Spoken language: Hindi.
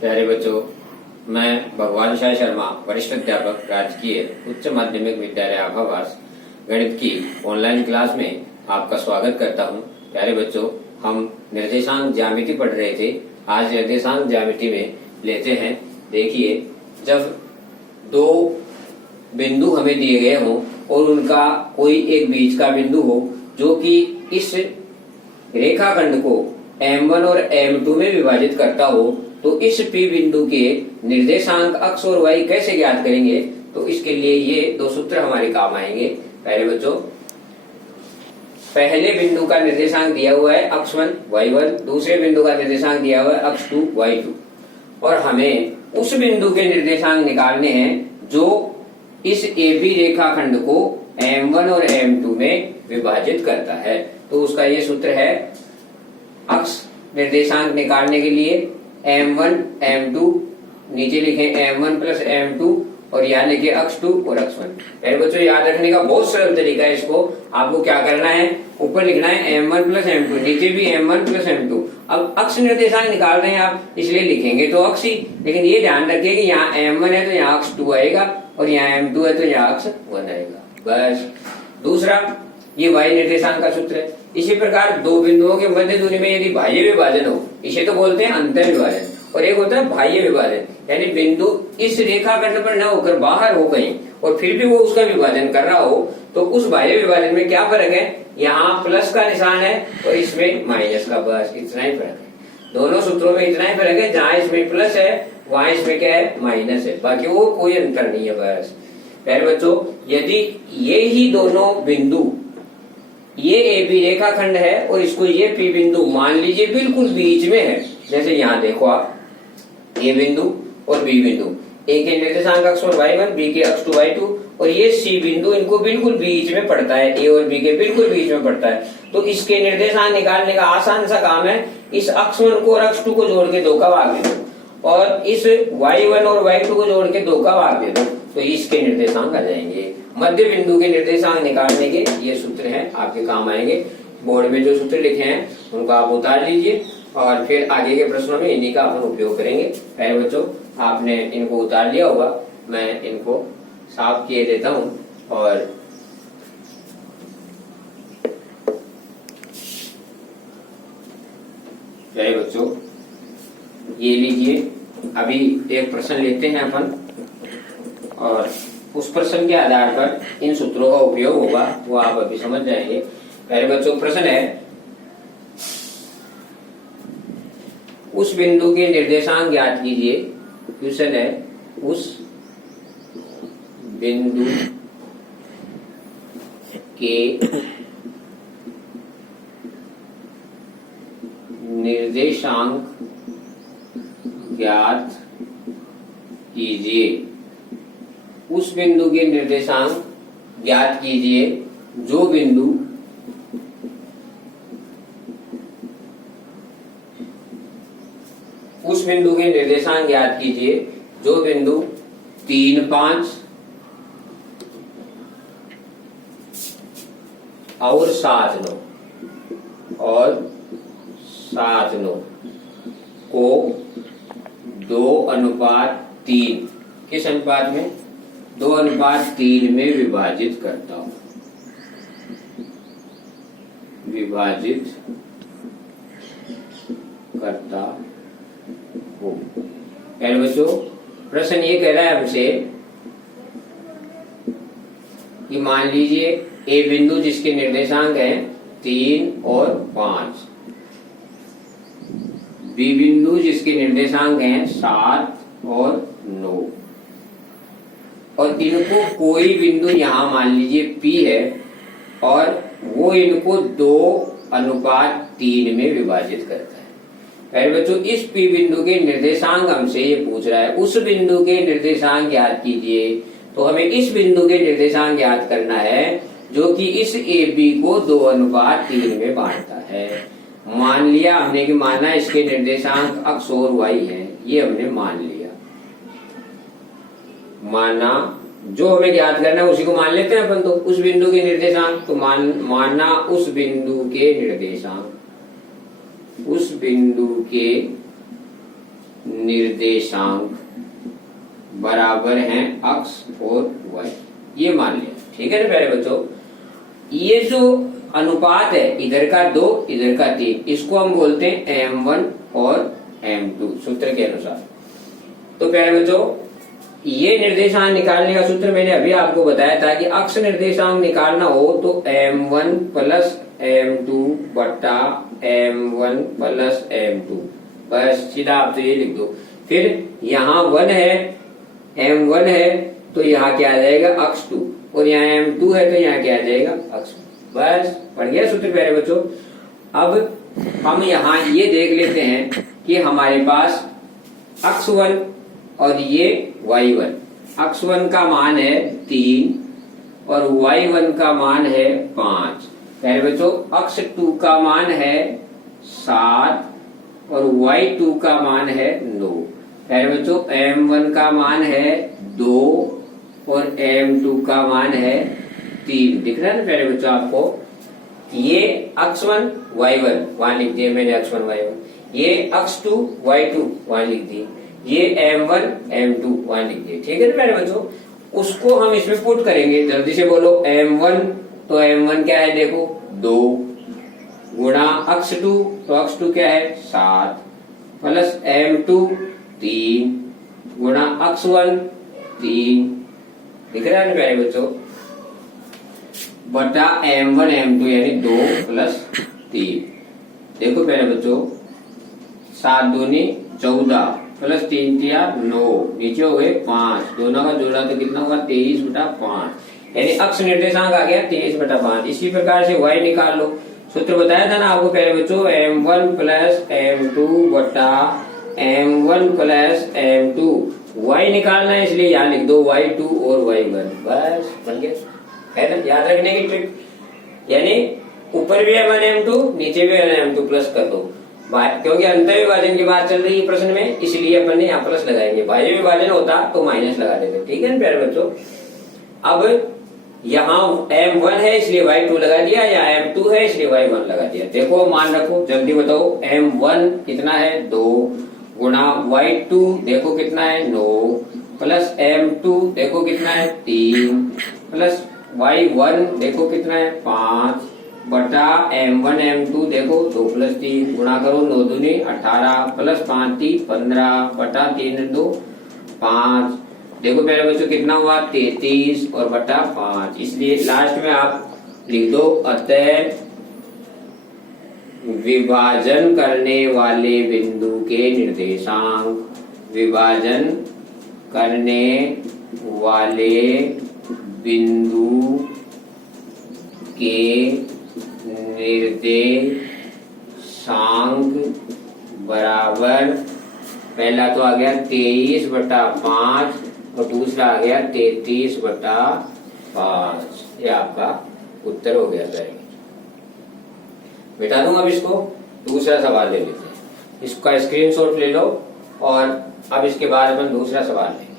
प्यारे बच्चों, मैं भगवान शाह शर्मा, वरिष्ठ अध्यापक, राजकीय उच्च माध्यमिक विद्यालय आभावास, गणित की ऑनलाइन क्लास में आपका स्वागत करता हूं। प्यारे बच्चों, हम निर्देशांक ज्यामिति पढ़ रहे थे। आज निर्देशांक ज्यामिति में लेते हैं। देखिए, जब दो बिंदु हमें दिए गए हों और उनका कोई एक बीच का बिंदु हो जो कि इस रेखाखंड को M1 और M2 में विभाजित करता हो, तो इस P बिंदु के निर्देशांक x और y कैसे ज्ञात करेंगे? तो इसके लिए ये दो सूत्र हमारे काम आएंगे। पहले बच्चों, पहले बिंदु का निर्देशांक दिया हुआ है x1 y1, दूसरे बिंदु का निर्देशांक दिया हुआ है x2 y2, और हमें उस बिंदु के निर्देशांक निकालने हैं जो इस AB रेखाखंड को M1 और M2 में विभाजित करता है। तो उसका ये सूत्र है, x निर्देशांक निकालने के लिए M1 M2, नीचे लिखे M1 प्लस M2 और यहाँ लिखे x2 और x1। पहले बच्चों, याद रखने का बहुत सरल तरीका है। इसको आपको क्या करना है, ऊपर लिखना है M1 प्लस M2, नीचे भी M1 प्लस M2। अब x निर्देशांक निकाल रहे हैं आप, इसलिए लिखेंगे तो x ही, लेकिन ये ध्यान रखिए कि यहाँ M1 है तो यहाँ x2 आएगा और यहाँ M2 है तो यहाँ x1 आएगा। बस। दूसरा, ये y निर्देशांक का सूत्र है। इसी प्रकार दो बिंदुओं के मध्य दूरी में यदि बाह्य विभाजन हो, इसे तो बोलते हैं अंतर विभाजन, और एक होता है बाह्य विभाजन, यानी बिंदु इस रेखाखंड पर न होकर बाहर हो कहीं और फिर भी वो उसका विभाजन कर रहा हो, तो उस बाह्य विभाजन में क्या फर्क है, यहाँ प्लस का निशान है और इसमें माइनस का। बस इतना ही फर्क है। दोनों सूत्रों में इतना ही फर्क है, जहाँ इसमें प्लस है वहां इसमें क्या है, माइनस है। बाकी वो कोई अंतर नहीं है। बस। पहले बच्चों, यदि ये ही दोनों बिंदु, ये AB रेखाखंड है और इसको ये P बिंदु मान लीजिए बिल्कुल बीच में है, जैसे यहाँ देखो आप, A बिंदु और B बिंदु, A के निर्देशांक x और y1, B के x2 y2, और ये C बिंदु इनको बिल्कुल बीच में पड़ता है, A और B के बिल्कुल बीच में पड़ता है। तो इसके निर्देशांक निकालने का आसान सा काम है, इस x1 को और x2 को जोड़ के 2 का भाग दे दो और इस y1 और y2 को जोड़ के 2 का भाग दे दो, तो इसके निर्देशांक आ जाएंगे। मध्य बिंदु के निर्देशांक निकालने के ये सूत्र हैं, आपके काम आएंगे। बोर्ड में जो सूत्र लिखे हैं उनको आप उतार लीजिए और फिर आगे के प्रश्नों में इन्हीं का अपन उपयोग करेंगे। पहले बच्चों, आपने इनको उतार लिया होगा, मैं इनको साफ किए देता हूं। और प्यारे बच्चों, ये लीजिए, अभी एक प्रश्न लेते हैं अपन और उस प्रश्न के आधार पर इन सूत्रों का उपयोग होगा, वो आप अभी समझ जाएंगे। पहले बच्चों, प्रश्न है, उस बिंदु के निर्देशांक ज्ञात कीजिए। क्वेश्चन है, उस बिंदु के निर्देशांक ज्ञात कीजिए। उस बिंदु के निर्देशांक ज्ञात कीजिए जो बिंदु उस बिंदु के निर्देशांक ज्ञात कीजिए जो बिंदु 3, 5 और 7, 9 और 7, 9 को 2:3 किस अनुपात में, 2:3 में विभाजित करता हूं, विभाजित करता हूं। पहले बच्चों, प्रश्न ये कह रहा है हमसे कि मान लीजिए A बिंदु जिसके निर्देशांक हैं 3 और 5, B बिंदु जिसके निर्देशांक हैं 7 और 9, और इनको कोई बिंदु यहाँ मान लीजिए P है और वो इनको 2:3 में विभाजित करता है। पहले बच्चों, इस P बिंदु के निर्देशांक हमसे ये पूछ रहा है, उस बिंदु के निर्देशांक ज्ञात कीजिए। तो हमें इस बिंदु के निर्देशांक ज्ञात करना है जो कि इस AB को 2:3 में बांटता है। मान लिया हमने कि माना इसके निर्देशांक x और y है, ये हमने मान लिया। माना जो हमें ज्ञात करना है उसी को मान लेते हैं अपन, तो उस बिंदु के निर्देशांक, तो मानना उस बिंदु के निर्देशांक, उस बिंदु के निर्देशांक बराबर हैं x और y, ये मान लिया। ठीक है ना प्यारे बच्चों, ये जो अनुपात है इधर का 2 इधर का 3, इसको हम बोलते हैं m1 और m2 सूत्र के अनुसार। तो प्यारे बच्चों, ये निर्देशांक निकालने का सूत्र मैंने अभी आपको बताया था कि अक्ष निर्देशांक निकालना हो तो m1 प्लस m2 बटा m1 प्लस m2, बस सीधा आप तो ये लिख दो। फिर यहाँ 1 है, m1 है तो यहाँ क्या आ जाएगा अक्ष 2, और यहाँ m2 है तो यहाँ क्या आ जाएगा अक्ष। बस पढ़ गया सूत्र प्यारे बच्चों। अब हम यहाँ ये देख लेते हैं कि हमारे पास अक्ष 1 और ये y1, अक्ष 1 का मान है 3 और y1 का मान है 5। प्यारे बच्चों, अक्ष 2 का मान है 7 और y2 का मान है 9। प्यारे बच्चों, m1 का मान है 2 और m2 का मान है 3। दिख रहा है ना प्यारे बच्चों आपको, ये अक्ष 1 y1 वहां लिख दिए मैंने, अक्ष 1 y1, ये अक्ष 2 y2 वहां लिख दिए, ये m1 m2 वहां लिख दिए। ठीक है ना प्यारे बच्चों, उसको हम इसमें पुट करेंगे, जल्दी से बोलो। m1 तो m1 क्या है देखो 2 गुणा अक्ष 2 तो अक्ष 2 क्या है 7 प्लस m2 3 गुणा अक्ष 1 3, दिख रहा है ना प्यारे बच्चों, बटा m1 m2 यानी 2 प्लस 3। देखो प्यारे बच्चों, 7 दूनी 14 प्लस 3 तिया 9, नीचे हो गए 5, दोनों का जोड़ा तो कितना होगा 23 बटा 5, यानी अक्ष निर्देशांक आ गया 23 बटा 5। इसी प्रकार से y निकाल लो, सूत्र बताया था ना आपको प्यारे बच्चों, m1 प्लस m2 बटा m1 प्लस m2, y निकालना है इसलिए यहाँ लिख दो y2 और y1, बस बन गया। है ना, याद रखने की ट्रिक, यानी ऊपर भी m1 m2 नीचे भी m2 प्लस कर दो, क्योंकि अंतर विभाजन की बात चल रही है प्रश्न में, इसलिए अपन ने यहाँ प्लस लगाएंगे। भाज्य विभाजन होता तो माइनस लगा देते। ठीक है ना प्यारे बच्चों, अब यहाँ m1 है इसलिए y2 लगा दिया, या m2 है इसलिए y1 लगा दिया। देखो मान रखो, जल्दी बताओ, m1 कितना है 2 गुणा y2 देखो कितना है 9 प्लस m2 देखो कितना है 3 प्लस y1 देखो कितना है 5 बटा m1 m2 देखो 2 प्लस 3, गुणा करो 9 दूनी 18 प्लस 5 3 15 बटा 3 2 5। देखो मेरे बच्चों कितना हुआ 33 और बटा 5, इसलिए लास्ट में आप लिख दो अतः विभाजन करने वाले बिंदु के निर्देशांक, विभाजन करने वाले बिंदु के निर्देशांक बराबर, पहला तो आ गया 23 बटा 5 और दूसरा आ गया 33 बटा 5। ये आपका उत्तर हो गया सर। बिठा दूंगा अब इसको, दूसरा सवाल ले लेते हैं, इसका स्क्रीनशॉट ले लो और अब इसके बाद अपन दूसरा सवाल लें।